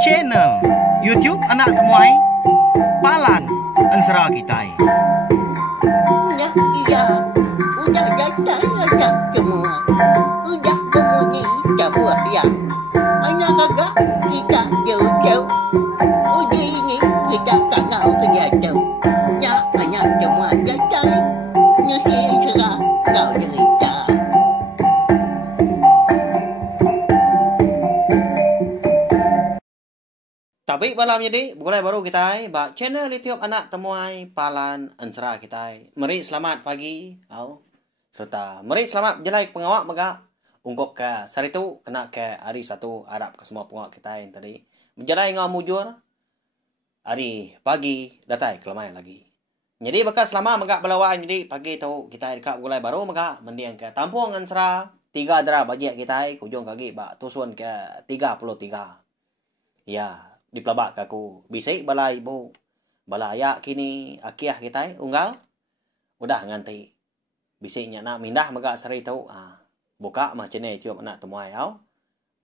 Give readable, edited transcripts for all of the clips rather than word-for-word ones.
channel YouTube Anak Temuai Palan Ensera Kitai. Iya, udah datang anak semua. Udah berbunyi sebuah yang hanya kagak kita jauh-jauh. Uji ini kita kagak kejatuh. Ya, anak semua datang. Nusi serah kau cerita. Tapi malam jadi mulai baru kita ba channel YouTube Anak Temuai Palan Ensera kita. Mari selamat pagi. Serta mari selamat jelai pengawak mega ungkop ke saritu kena ke hari satu Arab ke semua pengawak kita yang tadi. Menjalai ngau mujur hari pagi datai kelamai lagi. Jadi bekas selama mega belawan jadi pagi tu kita dekat mulai baru mega mendiang ke Tampung Ensera 3 dara bajak kita ujung kaki ba tusun ke 33. Ya, di pelabak aku bisik bala ibu bala ayak kini akiah kita unggal udah nganti bisiknya nak mindah mega seri tau buka macam ni tiup anak temuai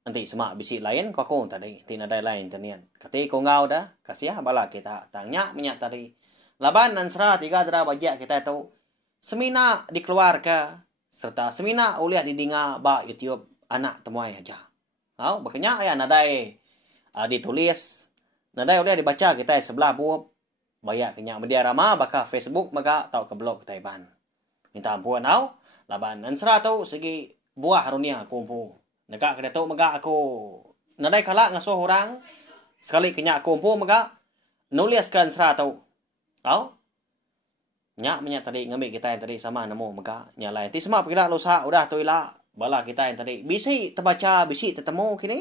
nanti semak bisik lain kau tadi tina dai lain tanian kati kau ngau dah kasih bala kita tanya minyak tadi laban Ensera 3 dara bajak kita tahu semina dikeluar ke serta semina uliah didinga ba YouTube Anak Temuai aja makanya ya nadai ditulis nadai udah dibaca kita sebelah buah bayak kenyak media rama baka Facebook maka tau ke blog kita ban minta ampun laban Ensera tau segi buah harunia kumpu negak kada tau maka aku nadai kala ngasuh orang sekali kenyak kumpu maka nulis ke Ensera tau nyak menyak tadi ngambil kita yang tadi sama nemu maka nyalain ti semua pila lusa udah tuila bala kita yang tadi bisi terbaca bisi tertemu kini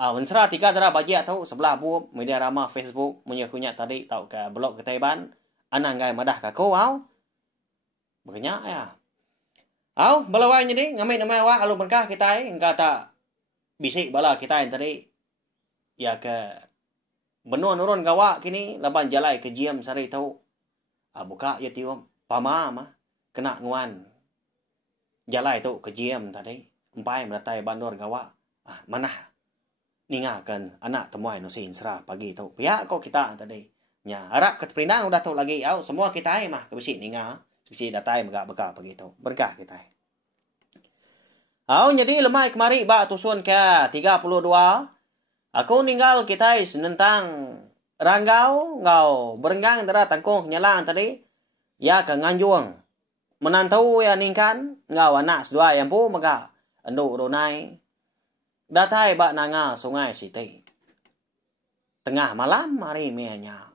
Ensera 3 dara bajak tahu sebelah bu media rama Facebook menyakunya tadi tahu ke blog kita ban anang gai madah ka ko makanya ya balawai jadi ngamai nama wa alu berkah kita engka tak bisik bala kita yang tadi ya ke benua nurun gawa kini laban jalai ke jiam sari tahu buka ya tium pama mah kena nguan jalai tu ke jiam tadi empai meratai bandor gawa mana ningakan anak temuai nusi Ensera pagi tu pihak kok kita tadi nya harap keteprinang udah tahu lagi semua kita mah kebisi ninga bisi datai megak pagi tu berkah kita jadi lemai kemari ba tusun ke 32 aku ninggal kita senentang ranggau ngau berenggang dara tangkung nyalang tadi ya ke nganjuang menantau ya ningkan ngau anak sedua yang pu mega endu runai datai ba nanga sungai Siti. Tengah malam hari mianya.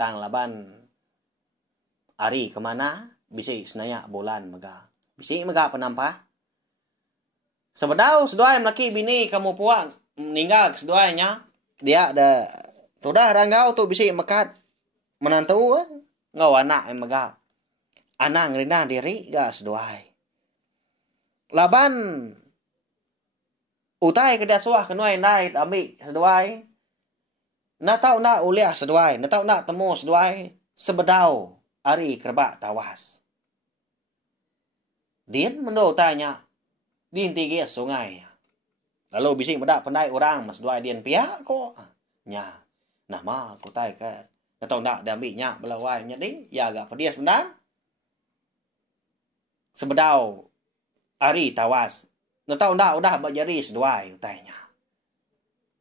Tang laban hari kemana? Bisi senaya bulan mega. Bisi mega penampah. Sebedau seduai laki bini kamu puang meninggal seduainya. Dia ada tudah ranggau tu bisi mekat menantu ngau anak mega. Anak ngerina diri ga seduai. Laban utai ke dasuah kenuai nai ambil seduai. Na tau na uliah seduai. Na tau na temu seduai. Sebedau hari kerbak tawas. Din mendo tanya. Din tinggi sungai. Lalu bising medak pandai orang mas seduai din pihak kok. Nya. Nama kutai ke. Na tau na diambil nyak belawai nya din. Ya agak pedias benar. Sebedau hari tawas. Tahu ndak udah bajari seduai utainya.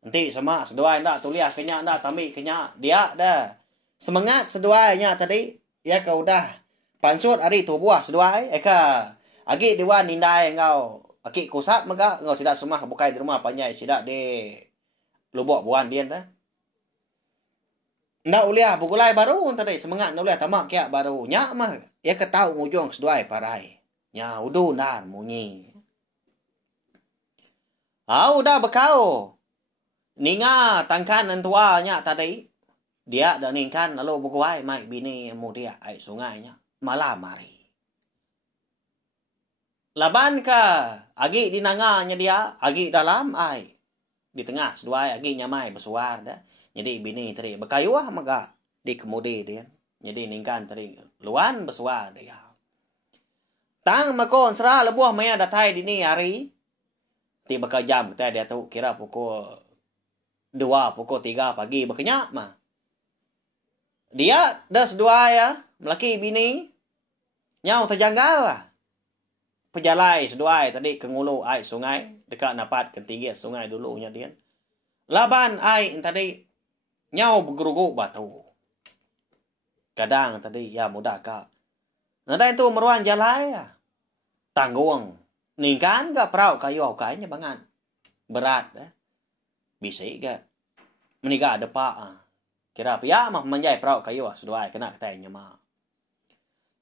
Nanti sama seduai ndak tuliah kenya ndak tamik kenya dia dah. Semangat seduainya tadi ya kau udah pansut hari tu buah seduai eka agi dewan nindai engau aki kusap mega engau sidak semua bukai di rumah panjai sidak de lubuk buan dia dah. Ndak uliah bugulai baru tadi semangat ndak uliah tamak kia baru nya mah ya ketau ngujung seduai parai. Nya udu nan munyi. Udah bekau. Ninga tangkan entuanya tadi. Dia dah ningkan lalu bukuai mai bini mudia ai sungainya. Malam hari. Laban ka agi di nanganya dia, agi dalam ai. Di tengah seduai agi nyamai bersuar dah. Jadi bini tadi bekayuah mega di kemudi dia. Jadi ningkan tadi luan bersuar dia. Tang makon Ensera lebuah maya datai dini hari. Ti bakal jam kita dia tahu kira pukul pukul 3 pagi berkenyak mah. Dia dah sedua ya, melaki bini. Nyau terjanggal lah. Pejalai sedua tadi ke ngulu air sungai. Dekat napat ketinggi sungai dulunya dia. Laban air tadi. Nyau bergerugu batu. Kadang tadi ya mudah kak. Nada itu meruan jalai ya. Tanggung. Ningkan gak perahu kayu kayaknya banget. Berat ya. Bisa gak. Menikah ada pak. Kira pia mah menjai perahu kayu sedua kena katanya mah.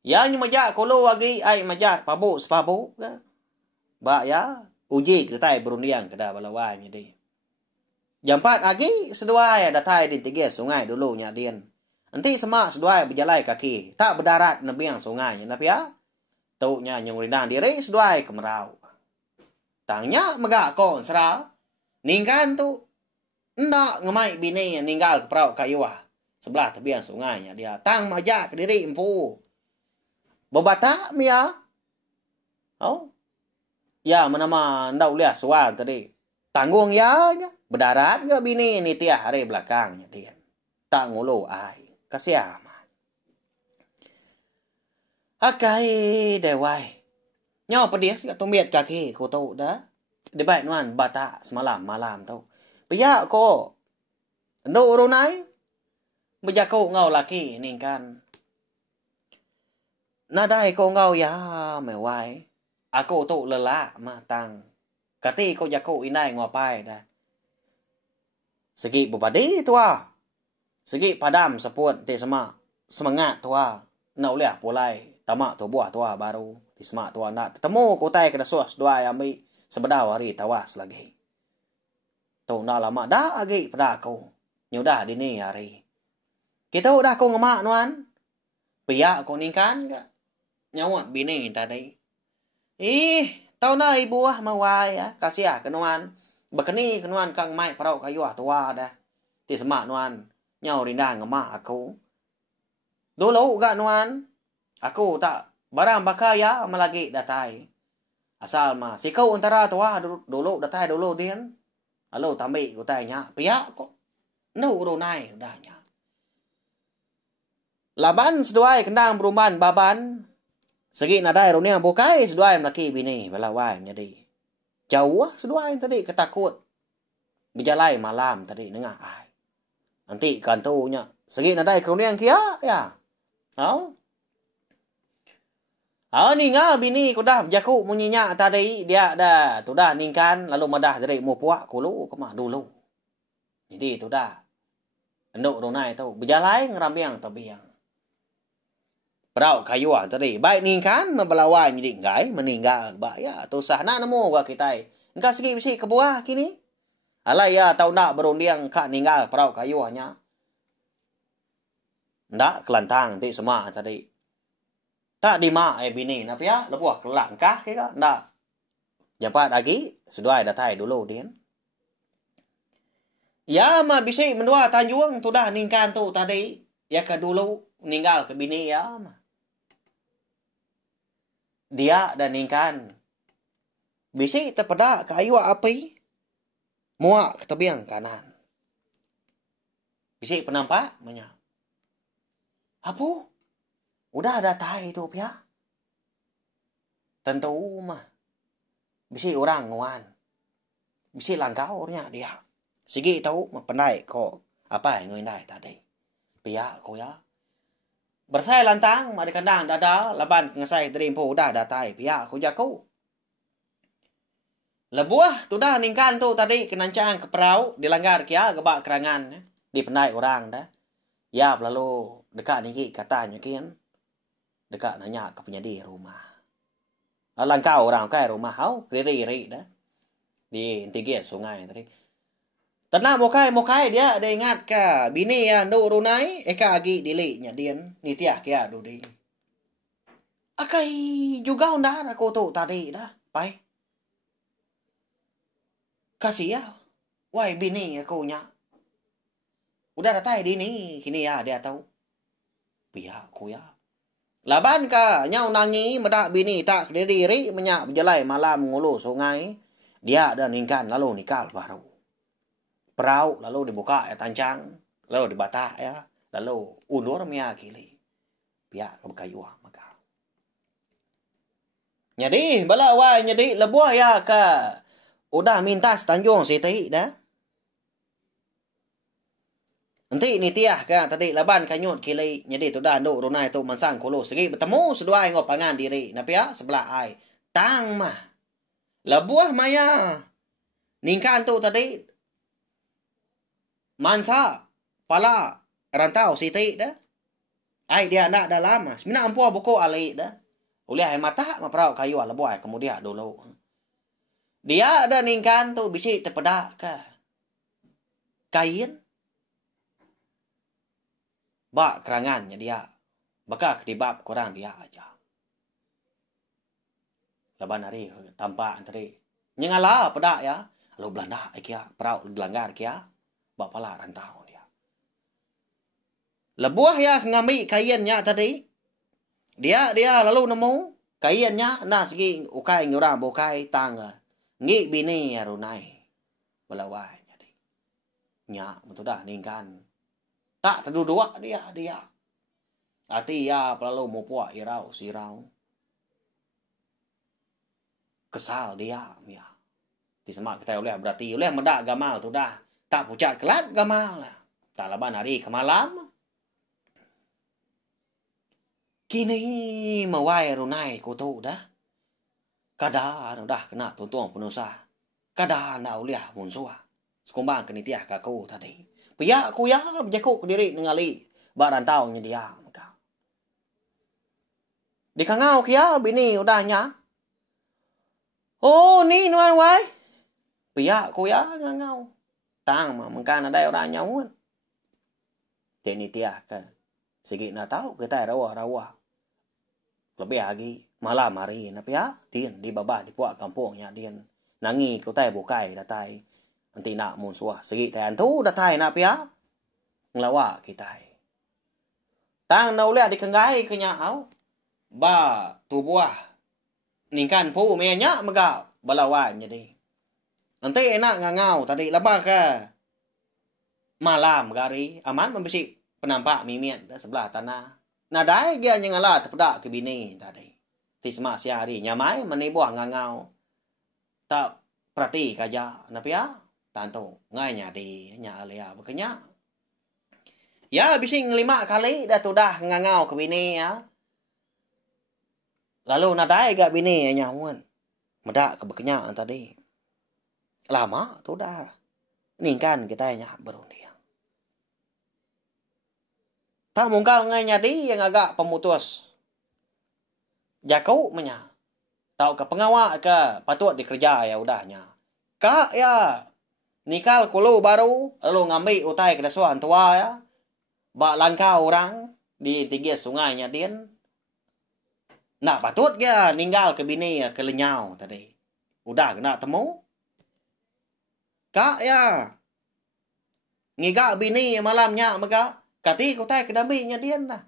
Ya ni majak kalau lagi ai majak pabuk sepabuk ke. Ba ya uji kita berundiang kada balawai jadi. Jampat lagi sedua ya datai di tiga sungai dulu nya dian. Nanti semak sedua berjalan kaki, tak berdarat nebiang sungai nya ya. Tau nya nyung ridang diri sedua ke merau. Tangnya megak kon sera. Ningkan tu ndak ngemai bini ninggal ke perahu kayu sebelah tepian sungainya dia tang majak diri empu. Bobata mia. Oh. Ya menama ndak lihat soal tadi. Tanggung ya berdarat ke bini ni tiah hari belakangnya dia. Tak ngulu ai. Kasih amat. Akai dewai. Nyawa pedih sih tumiat kaki ku tahu dah. Debat nuan bata semalam malam tahu. Pia ko. No runai. Bejako ngau laki ni kan. Nadai ko ngau ya mewai. Aku tu lelah matang. Kati ko jako inai ngopai dah. Segi bupadi tua. Segi padam seput ti semak. Semangat tua. Nak uliah pulai. Tamak tu buah tua baru. Di semak tua nak. Ketemu ko tai kena suas dua ambil. Sebedau hari tawas lagi. Tu nak lama dah lagi pada aku. Nyudah di ni hari. Kita udah ko ngemak nuan. Pia ko ningkan ke. Nyawat bini tadi. Tau na ibu mawai ya. Kasih kenuan. Bekeni kenuan kang mai parau kayu tua dah. Ti semak nuan. Nyaw rindang ngemak aku. Dulu gak nuan. Aku tak barang bakaya malagi datai. Asal mah si kau antara tua dulu datai dulu dian. Halo tambi ku tanya. Pia kok. No runai udahnya. Laban seduai kendang beruman baban. Segi nadai runia bukai seduai melaki bini balawai jadi. Jauh seduai tadi ketakut. Berjalai malam tadi dengar ai. Nanti kantunya. Segi nadai runia kia ya. Tahu? Ni nga bini ko dah jaku munyinya tadi dia dah tu dah ningkan lalu madah dari mu puak kulu kemah dulu. Jadi tu dah. Enduk runai tu berjalai ngerambiang tabiang. Perau kayu tadi. Baik ningkan membelawai jadi ngai meninggal ba ya tu sah nak nemu gua kita. Engkau segi bisi ke buah kini. Alai ya tau nak berundiang kak ninggal perau kayu nya. Ndak kelantang ti semua tadi. Tak di mak bini na pia lepuh kelangkah ke ka ndak. Jampat lagi sudah datai dulu din. Ya mah bisa mendua Tanjung tu dah ningkan tu tadi. Ya ke dulu ninggal ke bini ya mah. Dia dan ningkan. Bisa terpedak ke ayu api. Muak ke tebiang kanan. Bisa penampak banyak. Apa? Udah ada tai itu pia. Tentu mah. Bisa orang nguan. Bisa langkaunya dia. Sigi tahu pandai kok apa yang ngoi tadi. Pia ko ya. Bersai lantang mari kandang dada laban ngasai terimpo udah datai pia ko jaku. Lebuah tu dah ningkan tu tadi kenancang ke perahu dilanggar kia gebak kerangan di pandai orang dah. Ya lalu dekat niki katanya kian. Dekat nanya ke penyedi rumah. Langkau orang kai rumah hau riri dah. Di tiga sungai tadi. Tenang mokai dia ada ingat ke bini ya ndu runai eka agi diliknya dian ni tiah kia du di. Akai juga undah aku tu tadi dah. Pai. Kasih ya. Wai bini aku nya. Udah datai di ni kini ya dia tahu. Pihak aku ya. Laban ka nyau nangi medak bini tak diri menyak berjalai malam ngulu sungai. Dia dan ningkan lalu nikah baru. perahu lalu dibuka ya tancang, lalu dibata ya, lalu undur mia kili. Pihak berkayu maka. Jadi bala wai jadi lebuah ya ke udah mintas Tanjung Siti dah. Nanti ni tiah ka tadi laban kanyut kili jadi tu dah nduk runai tu mansang kulo segi bertemu sedua ngop pangan diri na pia sebelah ai tang mah labuah maya ningkan tu tadi mansa pala rantau Siti dah ai dia nak dalam semina ampu buku ali dah oleh ai mata maprau kayu labuah kemudian dulu dia ada ningkan tu bisi terpedak ka kain ba kerangannya dia bakal kedibab kurang dia aja laban hari tampak tadi nyengala pedak ya lalu Belanda kia perau delanggar kia ba pala rantau dia lebuah ya ngami kainnya tadi dia lalu nemu kainnya na segi ukai ngurang bokai tangga ngi bini arunai balawai jadi nya betul dah ningkan tak terduduk dia. Ati ya perlu mau puak irau sirau. Kesal dia ya. Di semak kita oleh berarti oleh medak gamal tu dah. Tak pucat kelat gamal. Tak laban hari ke malam. Kini mawai runai ko tu dah. Kada dah kena tuntung penusa. Kada na oleh munsua. Sekumbang kini tiah kaku tadi. Pia ku ya berjakuk diri ningali ba rantau nya dia maka. Di kangau kia bini udahnya. Oh ni nuan wai. Pia ku ya ngangau. Tang mà mengkan ada orang nyawan. Teni tiah ka. Segi na tahu kita rawa. Lebih lagi malam hari na pia din di baba di puak kampungnya din. Nangi ku tai bukai datai. Nanti nak musuh segi tayan tu datai nak pia ngelawa kita. Tang nau le di kengai kenyau ba tu buah ningkan pu menya mega balawan jadi. Nanti enak ngangau tadi laba ke malam gari aman membesi penampak mimian sebelah tanah. Nadai dia nyengala terpedak ke bini tadi. Ti semak siari nyamai menibuah ngangau. Tak perhati kaja na pia tanto ngai nya di nya alia bekenya ya bising 5 kali dah tu dah ngangau ke bini ya lalu nadai gak bini nyawan medak ke bekenya tadi lama tu dah ningkan kita nya berunding tak mungkal ngai nya di yang agak pemutus jakau menya tau ke pengawal ke patut dikerja ya udahnya kak ya nikal kulo baru lalu ngambil utai ke dasuan tua ya. Bak langkah orang di tiga sungainya din. Nak patut ya ninggal ke bini ke lenyau tadi. Udah kena temu. Kak ya. Ngigak bini malamnya maka kati utai ke daminya din dah.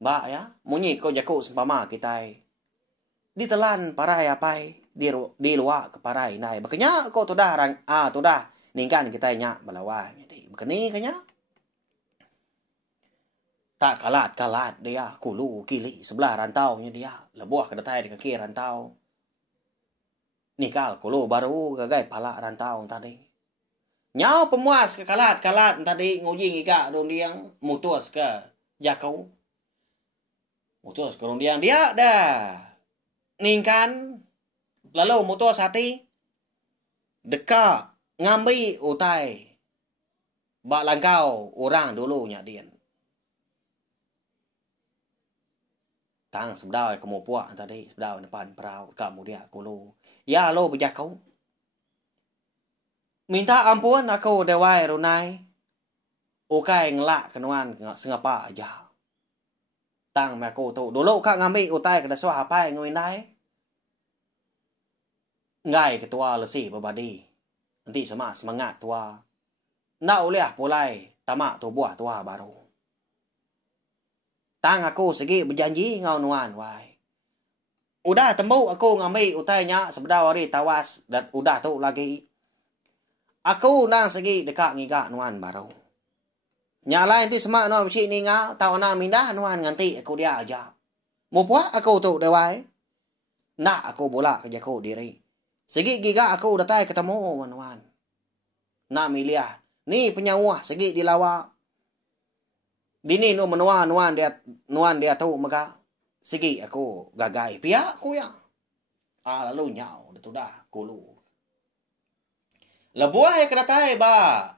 Bak ya, munyi ko jakuk sempama kita. Ditelan parai apai. Di luar ke parai nai bekenya ko tu dah tu dah ningkan kita nya balawa jadi bekeni kanya tak kalat dia kulu kili sebelah rantau nya dia lebuah ke datai di kaki rantau nikal kulu baru gagai pala rantau tadi nyau pemuas ke kalat tadi ngujing ika dondiang mutus ke jakau mutus ke dondiang dia dah ningkan lalu mutus hati deka ngambil utai bak langkau orang dulunya dia tang sebdau kamu puak tadi sebdau depan perahu kamu dia kulu ya lo berjakau minta ampun aku dewai runai ukai ngelak kenuan sengapa aja tang aku tu dulu kak ngambil utai ke dasar apa yang ngwindai ngai ketua lesi babadi nanti semangat tua nak oleh pulai tamak tu buah tua baru tang aku segi berjanji ngau nuan wai udah tembuk aku ngambil utainya sebedau hari tawas dan udah tu lagi Aku nang segi dekat ngiga nuan baru. Nyala nanti semak no bisi ni ngau tau na mindah nuan nganti aku dia aja. Mau puak aku tu dewai. Nak aku bola kerja aku diri. Segi giga aku datai ketemu nuan. Nak miliah. Ni penyawa segi dilawak. Dini no menua nuan dia tu maka segi aku gagai pihak aku ya. Lalu nyau tu dah kulu. Lebuah keratai ba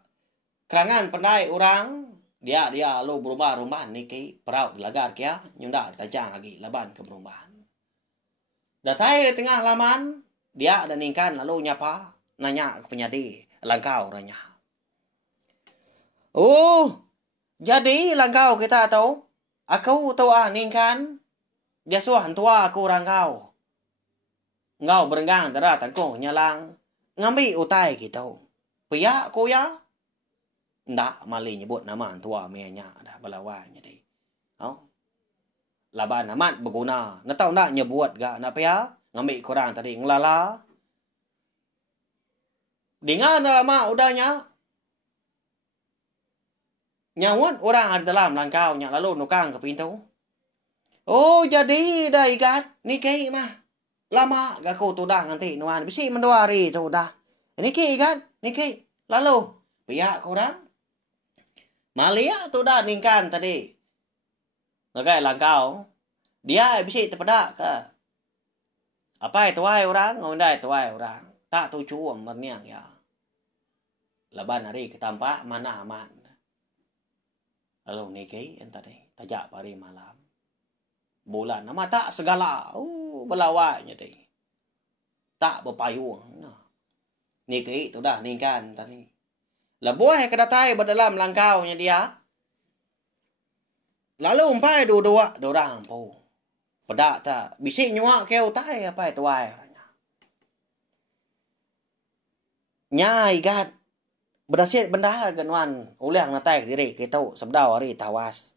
kerangan pandai orang dia lo berubah ni ki peraut lagar kia nyunda tajang lagi laban ke perubahan. Datai di tengah laman dia ada ningkan lalu nyapa nanya ke penyadi langkau ranya. Oh, jadi langkau kita tahu aku tahu ningkan dia suah tua aku rangkau. Ngau berenggang darah tangkung nyalang ngambil utai gitu. Pia aku ya. Ndak mali nyebut nama tua mianya dah balawanya deh. Oh. Laban amat berguna. Nak tahu ndak nyebut gak nak pia ngambil korang tadi ngelala. Dengan lama udahnya. Nyawut orang ada dalam langkaunya lalu nukang ke pintu. Oh jadi dah ikat ni kei mah. Lama gak aku tu dah nganti nuan. Bisi menduari tu dah. Niki kan? Niki. Lalu. Pihak korang. Malia tu dah ningkan tadi. Nagai langkau. Dia bisi terpedak ke? Apa itu ai orang? Ngondai tu ai orang. Tak tu cuam merniang ya. Laban hari ketampak mana aman. Lalu niki yang tadi. Tajak pari malam. Bulan nama tak segala. Belawaknya deh. Tak berpayung. Niki tu dah ningkan tadi. Lebuah kedatai berdalam langkaunya dia. Lalu umpai dua orang po. Pedak tak. Bisik nyuak ke utai apa itu ai. Nyai gat. Berdasit benda genuan. Ulang natai diri kita sebdau hari tawas.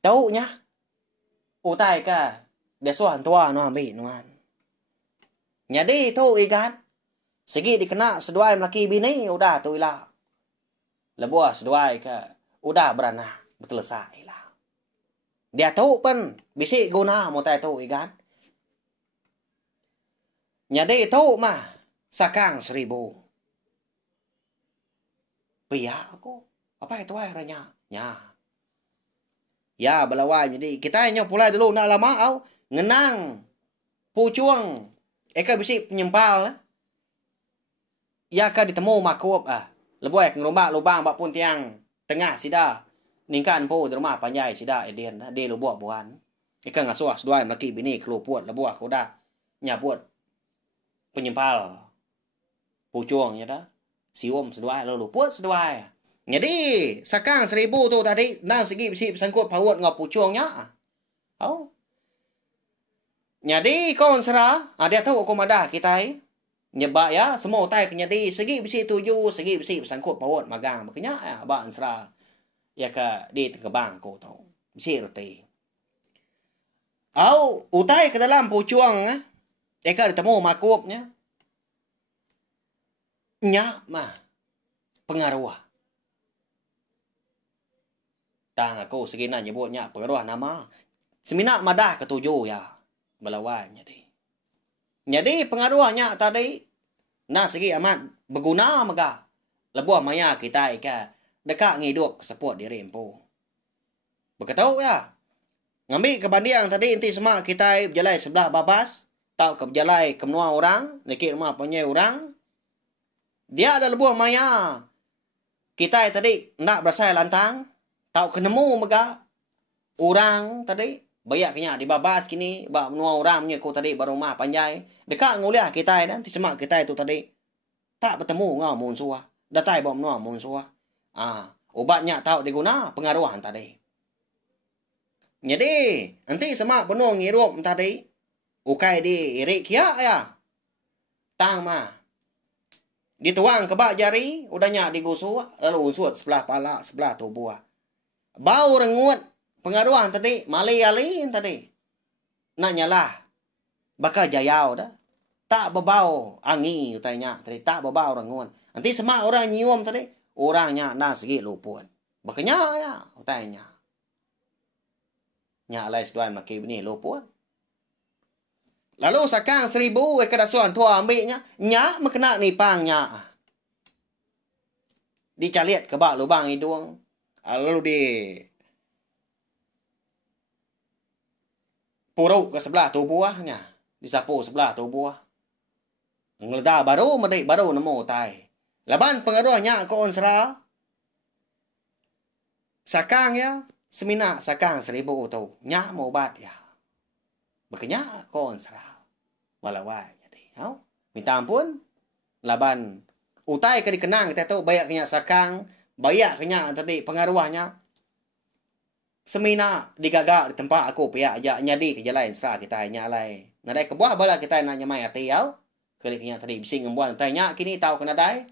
Tahu nya. Utai ka. Dia suan tua no ambil nuan. Jadi tu ikan. Segi dikena seduai melaki bini udah tu ilah. Lebuah seduai ke udah beranah bertelesai lah. Dia tahu pun bisi guna mutai tu ikan. Jadi tu mah sakang 1000. Pihak aku. Apa itu ai ranya? Nya. Ya belawai jadi kita hanya pulai dulu nak lama au ngenang pucuang eka bisi penyempal ya ka ditemu makup lebuai ke rombak lubang bak pun tiang tengah sida ningkan po di rumah panjai sida edien de lu buat buan eka ngasuh seduai melaki bini kelupuat lebuah ko dah nyabut penyempal pucuang ya dah siom seduai lalu puat seduai. Jadi, sakang 1000 tu tadi, nang segi bisi sangkut pawut ngau pucungnya. Oh. Jadi, kon serah, dia tahu aku madah kita nyebak ya, semua utai ke nyadi, segi bisi 7, segi bisi sangkut pawut magang. Makanya, ya, abang serah, ya ke di tengkebang ko tahu. Bisi roti. Oh, utai ke dalam pucung, eka ditemu makupnya. Nya, mah, pengaruh. Tang aku segina nyebutnya pengaruh nama. Semina madah ketujuh ya. Belawai jadi pengaruhnya tadi. Nah segi amat berguna maka. Lebuah maya kita ika. Dekat ngidup keseput diri empu. Berkatahu ya. Ngambil kebandiang tadi inti semua kita berjalai sebelah babas. Tau ke berjalai ke menua orang. Nekik rumah punya orang. Dia ada lebuah maya. Kita tadi nak berasai lantang. Tahu kenemu mega orang tadi banyak kenya di babas kini bak menua orang punya ko tadi baru rumah panjai dekat nguliah kita dan semak kita itu tadi tak bertemu ngau mun suah datai bak menua mun suah obatnya tahu diguna pengaruhan tadi jadi nanti semak benung ngirup tadi ukai di irik ya ya tang mah dituang ke bak jari udahnya digusu lalu unsut sebelah pala sebelah tubuh bau rengut pengaruhan tadi malai alin tadi nak nyalah bakal jayau dah tak berbau angin utainya tadi tak berbau rangun. Nanti semak orang nyium tadi orangnya na segi lupun. Bakanya ya utainya. Nya lai seduan maki bini lupun. Lalu sakang 1000 ekor dasuan tua ambilnya. Nya makena nipangnya. Dicaliat ke bak lubang hidung. Lalu di puruk ke sebelah tubuhnya. Disapu sebelah tubuh. Ngeledah baru medik baru nemu tai. Laban pengaruhnya ke onsra. Sakang ya. Semina sakang 1000 tu. Nya mau bat ya. Bekenya ke onsra. Walawai jadi. Minta ampun. Laban utai ke dikenang kita tahu banyak kenya sakang. Banyak kenya tadi pengaruhnya. Semina digagak di tempat aku pihak aja nyadi ke jalan serah kita nyalai. Nadai ke buah bala kita nanya mai ati yau. Kali kenya tadi bising ngembuan tanya kini tahu kena dai.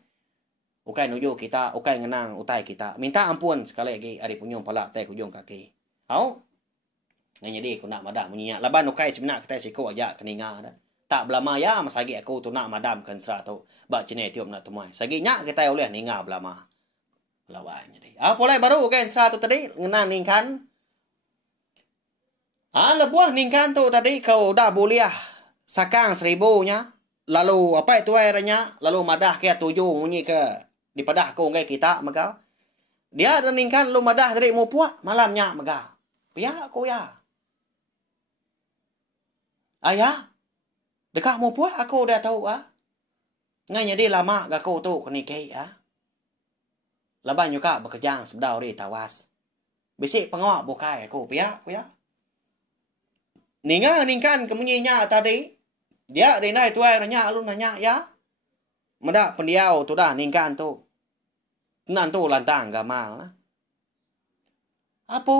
Ukai nuju kita, ukai ngenang utai kita. Minta ampun sekali lagi ari punyung pala tai kujung kaki. Nanya di aku nak madam munyinya. Laban ukai semina kita siko aja keninga dah. Tak belama ya masagi aku tu nak madam kan serah tu. Bak cine tiup nak temui. Saginya kita oleh ninga belama. Lawan jadi. Polai baru kan serah tu tadi ngenang ningkan. Lebuah ningkan tu tadi kau dah buliah sakang 1000 nya. Lalu apa itu airnya? Lalu madah ke 7 munyi ke di padah kau ngai kita maka. Dia ada ningkan lu madah tadi mau puak malamnya maka. Pia aku ya. Ayah. Dekat mau puak aku dah tahu Ngai jadi lama gak kau tu keni kei Laban juga bekejang sebedau di tawas. Bisik pengawak bukai aku pia. Ninga ningkan kemunyinya tadi. Dia dinai tuai ranya alun nanya ya. Meda pendiau tu dah ningkan tu. Nan tu lantang gamal. Apu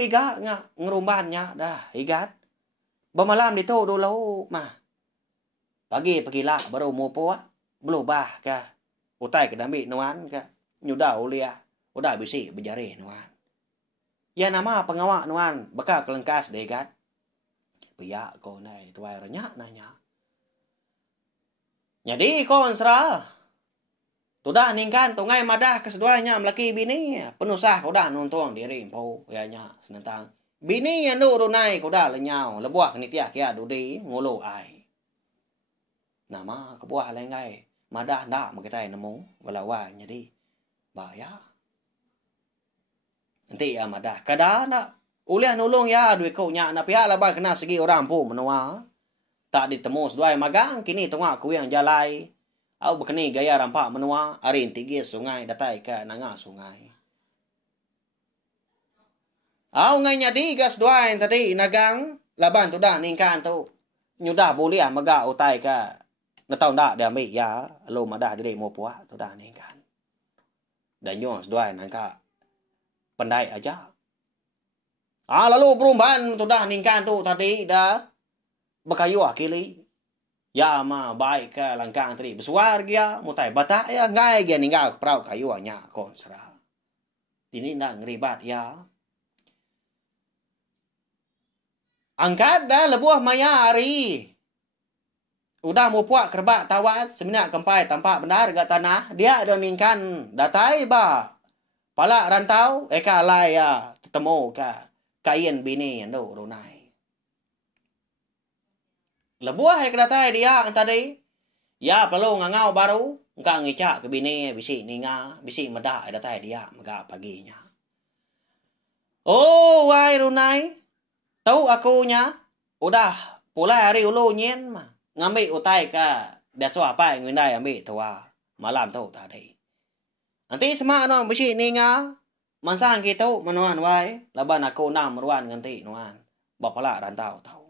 igat ngerumbannya dah igat. Bemalam di tu dulu mah. Pagi lah baru mau po belum bah ka. Utai ke dambi nuan ka. Nyudah ulia. Udah bisik berjari nuan. Ya nama pengawak nuan bakal kelengkas deh igat. Pia ko nai tuai ranya nanya. Jadi kon serah. Tudah ningkan tungai madah keseduanya melaki bini. Penusah kau dah nonton diri empau. Yanya senentang. Bini yang nu runai kau dah lenyau. Lebuah ni tiak kia dudi ngulu ai. Nama kebuah lengai. Madah nak makitai nemu. Walawan jadi. Bahaya. Nanti ya madah. Kada nak. Uliah nulung ya duit kau nyak. Nak pihak labah kena segi orang pun menua. Tak ditemu seduai magang. Kini tengok aku yang jalai. Au berkeni gaya rampak menua. Arin tinggi sungai. Datai ke nangah sungai. Au ngai nyadi ke seduai tadi. Nagang. Laban tu dah ningkan tu. Nyudah boleh maga utai ke. Natau nak dia ambil ya. Lalu madah jadi mau puak. Tu dah ningkan. Dan nyo seduai nangka. Pandai aja. Lalu perubahan tu dah ningkan tu tadi dah. Bakayu kili. Ya ma baik ke langkang tadi. Bersuar dia. Mutai batak ya. Ngai dia ninggal perau kayu nya konsra. Ini nak ngeribat ya. Angkat dah lebuah maya hari. Udah mau puak kerbak tawas. Seminyak kempai tampak benar dekat tanah. Dia ada ningkan datai ba. Palak rantau. Eka alai ya. Tetemu ke. Kain bini yang tu runai. Lebuah yang kedatai dia tadi. Ya perlu ngangau baru. Engkau ngicak ke bini. Bisik ninga. Bisik medak datai dia. Maka paginya. Oh wai runai. Tahu akunya. Udah pulai hari ulu nyen mah. Ngambil utai ke. Dia suah apa yang ngindai ambil tua. Malam tu tadi. Nanti semak no bisik ninga. Mansang kita menuan wai. Laban aku nam meruan nganti nuan. Bapala rantau tahu.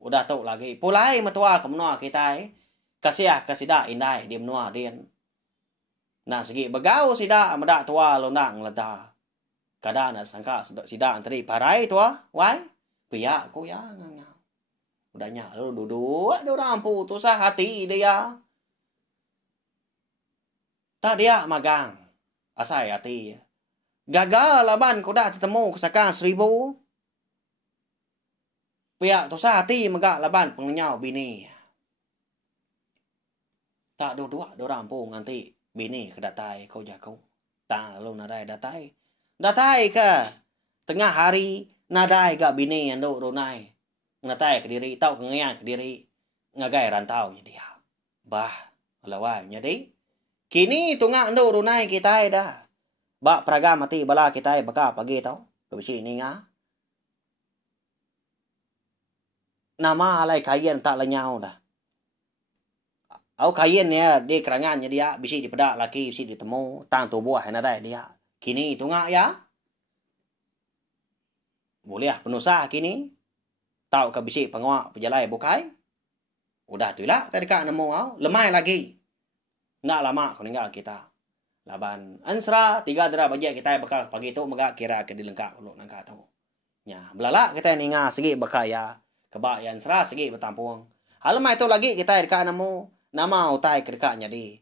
Udah tahu lagi. Pulai metua ke menua kita. Kasih kasida indai. Dia menua dia. Nah segi begau sida. Medak tua lonang leda. Kadang nak sangka sida antri parai tua. Wai. Pia aku ya. Udah nyak lalu duduk. Dia orang putusah hati dia. Tak dia magang. Asai hati. Gagal laban kau dah ketemu kesakang 1000. Pihak tu sah hati megak laban pengenyau bini. Tak dua-dua dorang pun nanti bini ke datai kau jago. Tak lalu nadai datai. Datai ke tengah hari nadai ke bini yang duk runai. Ngatai ke diri tau ngaya ke diri ngagai rantau nya dia. Bah lawai jadi kini tungak nduk runai kita dah. Bak peraga mati bala kita baka pagi tau. Kebisi ni nga. Nama alai kayen tak lenyau dah. Au kayen ya di kerangannya dia bisi dipedak laki bisi ditemu tang tu buah na dai dia. Kini tungak ya. Boleh penusah kini. Tau ke bisi pengawak pejalai bukai. Udah tu lah tadi kak nemu au lemai lagi. Nak lama kau ninggal kita. Laban ansra 3 dera bagi kita bakal pagi tu megak kira ke dilengkap lu nangka tu. Nya belalak kita ninga segi bakaya kebak yang ansra segi betampung. Halamai tu lagi kita dekat nemu nama utai ke dekatnya di.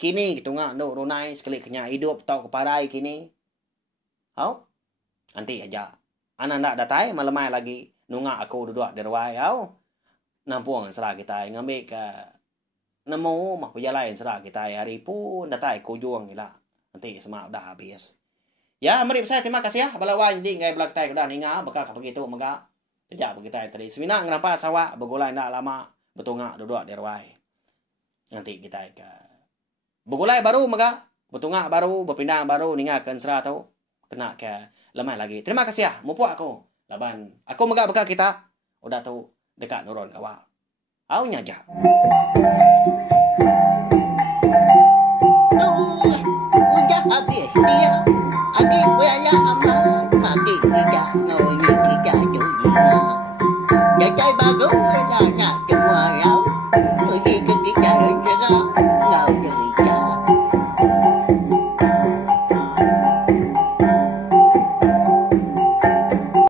Kini kita ngak nduk runai sekali kenya hidup tau kepadai kini. Au? Nanti aja. Anak ndak datai malamai lagi nungak aku duduk derwai au. Nampung ansra kita ngambil ke nemu mah pejalan serah kita hari pun datai kujung gila. Nanti semak dah habis. Ya, mari saya terima kasih ya. Balawan di ngai belak tai dah ninga bakal begitu mega. Sejak begitu tadi. Semina kenapa sawak begulai ndak lama betungak duduk di ruai. Nanti kita ke begulai baru mega, betungak baru, berpindah baru ninga ke serah tu. Kena ke lemai lagi. Terima kasih ya. Mupu aku. Laban aku mega bekal kita. Udah tu dekat nurun kawa. Aunya aja. Udah habis dia.